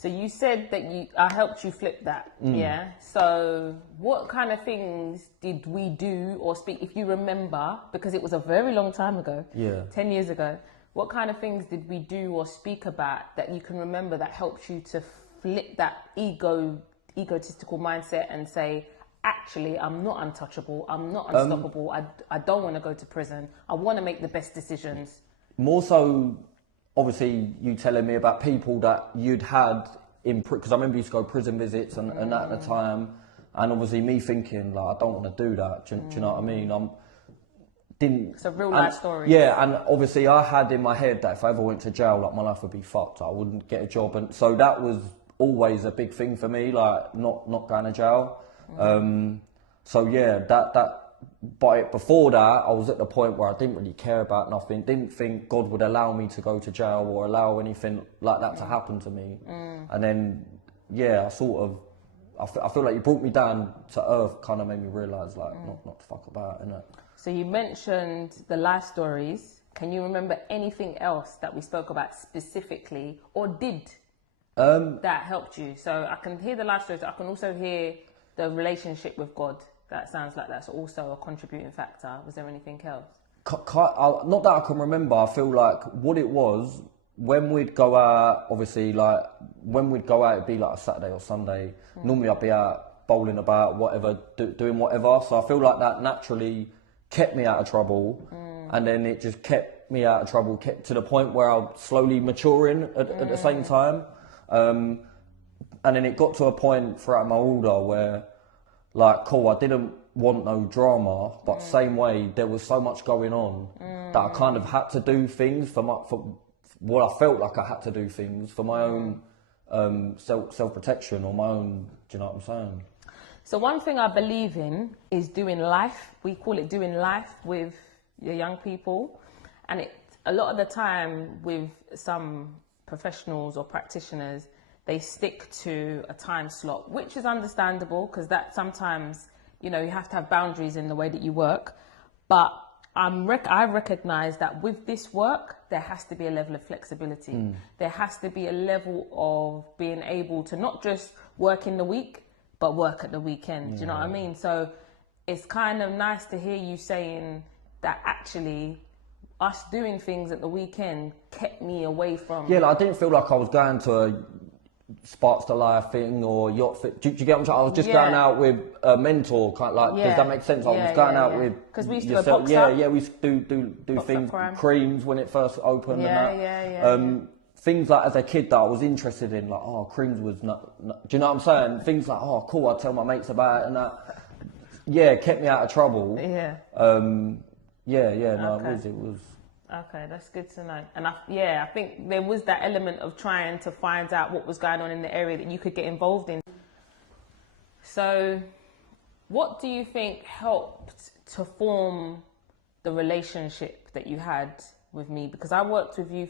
So you said that I helped you flip that, yeah? So what kind of things did we do or speak, if you remember, because it was a very long time ago, 10 years ago, what kind of things did we do or speak about that you can remember that helped you to flip that egotistical mindset and say, actually, I'm not untouchable, I'm not unstoppable, I don't want to go to prison, I want to make the best decisions? More so, obviously, you telling me about people that you'd had in, because I remember you used to go prison visits and that at the time, and obviously me thinking, like, I don't want to do that, do you know what I mean? It's a real life story. Yeah, and obviously I had in my head that if I ever went to jail, like, my life would be fucked, I wouldn't get a job, and so that was always a big thing for me, like, not going to jail. So yeah, but before that, I was at the point where I didn't really care about nothing, didn't think God would allow me to go to jail or allow anything like that to happen to me. And then, yeah, I feel like you brought me down to earth, kind of made me realise, like, not to fuck about, innit? So you mentioned the life stories. Can you remember anything else that we spoke about specifically or did that helped you? So I can hear the life stories, I can also hear the relationship with God. That sounds like that's also a contributing factor. Was there anything else? Not that I can remember. I feel like what it was, when we'd go out, obviously, like, when we'd go out, it'd be like a Saturday or Sunday. Normally I'd be out bowling about, whatever, doing whatever. So I feel like that naturally kept me out of trouble. And then it just kept me out of trouble, kept to the point where I was slowly maturing at the same time. And then it got to a point throughout my order where, like, cool, I didn't want no drama, but same way, there was so much going on that I kind of had to do things for what I felt like I had to do things for my own self-protection or my own, do you know what I'm saying? So one thing I believe in is doing life. We call it doing life with your young people. And a lot of the time with some professionals or practitioners, they stick to a time slot, which is understandable because that sometimes, you know, you have to have boundaries in the way that you work. But I recognise that with this work, there has to be a level of flexibility. There has to be a level of being able to not just work in the week, but work at the weekend. Do you know what I mean? So it's kind of nice to hear you saying that actually us doing things at the weekend kept me away from... Yeah, like, I didn't feel like I was going to a Sparks to Life thing or yacht fit. Do you get what I'm saying? I was just going out with a mentor, kind of like, does that make sense? I was going out with because we used to yourself. box up. Yeah, we used to do things, creams when it first opened and that. Things like as a kid that I was interested in, like, oh, creams was not, do you know what I'm saying? Things like, oh, cool, I'd tell my mates about it and that. Yeah, kept me out of trouble. Yeah. It was. Okay, that's good to know. And I think there was that element of trying to find out what was going on in the area that you could get involved in. So what do you think helped to form the relationship that you had with me? Because I worked with you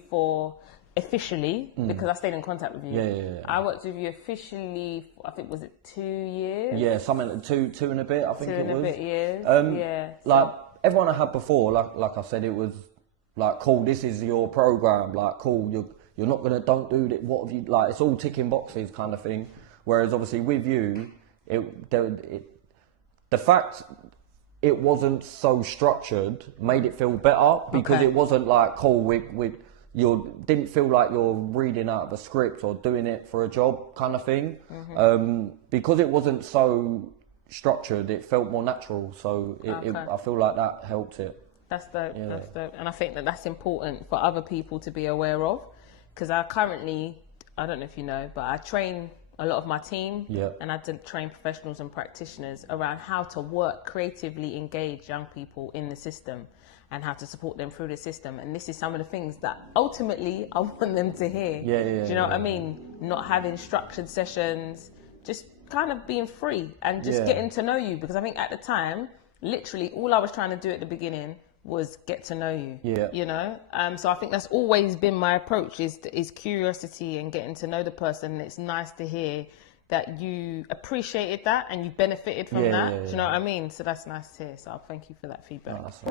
officially, because I stayed in contact with you. Yeah. I worked with you officially, I think, was it 2 years? Yeah, something, two and a bit, I think it was. 2 and a bit years, Like, everyone I had before, like I said, it was like, cool, this is your program, like, cool, you're not gonna, don't do that, what have you, like, it's all ticking boxes kind of thing. Whereas obviously with you, the fact it wasn't so structured made it feel better, because it wasn't like, cool, you didn't feel like you're reading out of a script or doing it for a job kind of thing. Because it wasn't so structured, it felt more natural, so I feel like that helped it. That's dope, that's dope. And I think that that's important for other people to be aware of, because I currently, I don't know if you know, but I train a lot of my team, and I train professionals and practitioners around how to work creatively, engage young people in the system and how to support them through the system. And this is some of the things that ultimately I want them to hear. Do you know what I mean? Not having structured sessions, just kind of being free and just getting to know you, because I think at the time, literally all I was trying to do at the beginning was get to know you, you know? So I think that's always been my approach, is curiosity and getting to know the person. And it's nice to hear that you appreciated that and you benefited from that. Do you know what I mean? So that's nice to hear. So I'll thank you for that feedback. No, that's